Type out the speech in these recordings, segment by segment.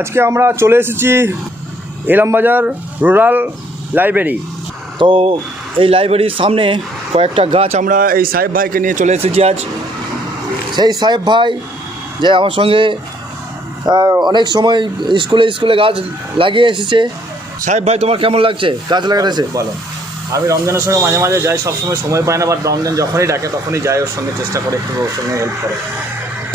আজকে আমরা চলে এসেছি এলামবাজার রুরাল লাইব্রেরি। তো এই লাইব্রেরির সামনে কয়েকটা গাছ আমরা এই সাহেব ভাইকে নিয়ে চলে এসেছি আজ। সেই সাহেব ভাই যে আমার সঙ্গে অনেক সময় স্কুলে স্কুলে গাছ লাগিয়ে এসেছে। সাহেব ভাই, তোমার কেমন লাগছে? গাছ লাগাতেছে বলো আমি রমজানের সঙ্গে মাঝে মাঝে যাই, সবসময় সময় পাই না বাট রমজান যখনই ডাকে তখনই যাই, ওর সঙ্গে চেষ্টা করে, একটু ওর সঙ্গে হেল্প করে।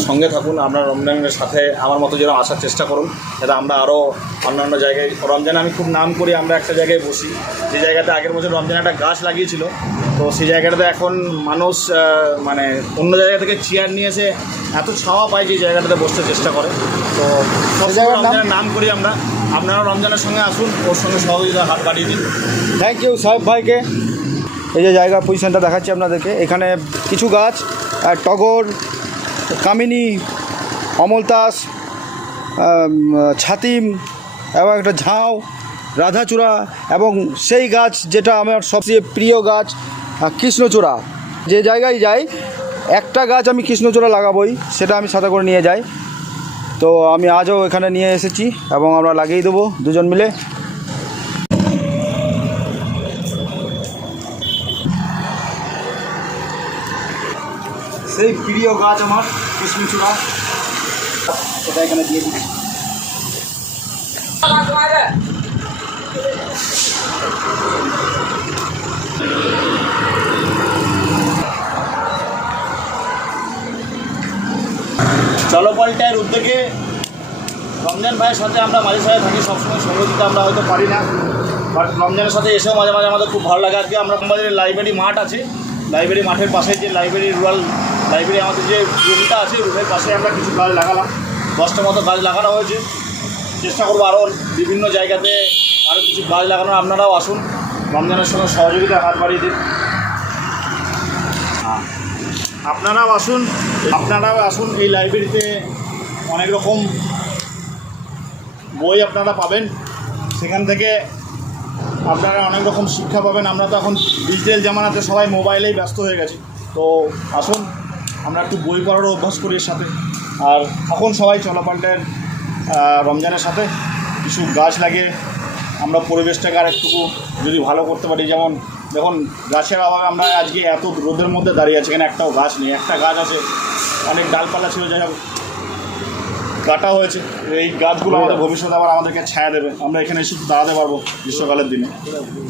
সঙ্গে থাকুন আপনার রমজানের সাথে আমার মতো যেরকম আসার চেষ্টা করুন যাতে আমরা আরও অন্যান্য জায়গায় রমজানে আমি খুব নাম করি আমরা একটা জায়গায় বসি। যে জায়গাতে আগের বছর রমজান একটা গাছ লাগিয়েছিল তো সেই জায়গাটাতে এখন মানুষ মানে অন্য জায়গা থেকে চেয়ার নিয়ে এসে এত ছাওয়া পায় যে জায়গাটাতে বসতে চেষ্টা করে। তো সব রমজানের নাম করি আমরা। আপনারা রমজানের সঙ্গে আসুন ওর সঙ্গে সহযোগিতা হাত বাড়িয়ে দিন। থ্যাংক ইউ সাহেব ভাইকে। এই যে জায়গা পজিশনটা দেখাচ্ছি আপনাদেরকে। এখানে কিছু গাছ আর টগর কামিনী অমলতাস ছাতিম এবং একটা ঝাউ রাধাচূড়া এবং সেই গাছ যেটা আমার সবচেয়ে প্রিয় গাছ কৃষ্ণচূড়া। যে জায়গায় যাই, একটা গাছ আমি কৃষ্ণচূড়া লাগাবোই, সেটা আমি সাথে করে নিয়ে যাই। তো আমি আজও এখানে নিয়ে এসেছি এবং আমরা লাগিয়ে দেবো দুজন মিলে। সেই প্রিয় গাছ আমার। কৃষ্ণচূড়া সেটা এখানে দিয়ে দিচ্ছি উদ্যোগে রমজান ভাইয়ের সাথে আমরা মাঝে সাথে থাকি, সবসময় সময় দিতে আমরা হয়তো পারি না। বাট রমজানের সাথে এসেও মাঝে মাঝে আমাদের খুব ভালো লাগে আজকে আমরা আমাদের লাইব্রেরি মাঠ আছে। লাইব্রেরি মাঠের পাশে যে লাইব্রেরি রুরাল লাইব্রেরি আমাদের যে রুমটা আছে, রুমের পাশে আমরা কিছু গাছ লাগালাম। দশটা মতো গাছ লাগানো হয়েছে। চেষ্টা করব আরও বিভিন্ন জায়গাতে আরও কিছু গাছ লাগানো আপনারাও আসুন। রমজানের সঙ্গে সহযোগিতা হাত বাড়িয়ে দিন। আপনারাও আসুন। আপনারাও আসুন। এই লাইব্রেরিতে অনেক রকম বই আপনারা পাবেন। সেখান থেকে আপনারা অনেক রকম শিক্ষা পাবেন। আমরা তো এখন ডিজিটাল জামানাতে সবাই মোবাইলেই ব্যস্ত হয়ে গেছি। তো আসুন, আমরা একটু বই পড়ারও অভ্যাস করি এর সাথে। আর এখন সবাই চলাপাল্টের রমজানের সাথে কিছু গাছ লাগিয়ে আমরা পরিবেশটাকে আর একটু যদি ভালো করতে পারি, যেমন দেখুন, গাছের অভাবে আমরা আজকে এত রোদের মধ্যে দাঁড়িয়ে আছি, এখানে একটাও গাছ নেই। একটা গাছ আছে, অনেক ডালপালা ছিল, যাই হোক কাটা হয়েছে। এই গাছগুলো আমাদের ভবিষ্যতে আবার আমাদেরকে ছায়া দেবে। আমরা এখানে এসে দাঁড়াতে পারব গ্রীষ্মকালের দিনে।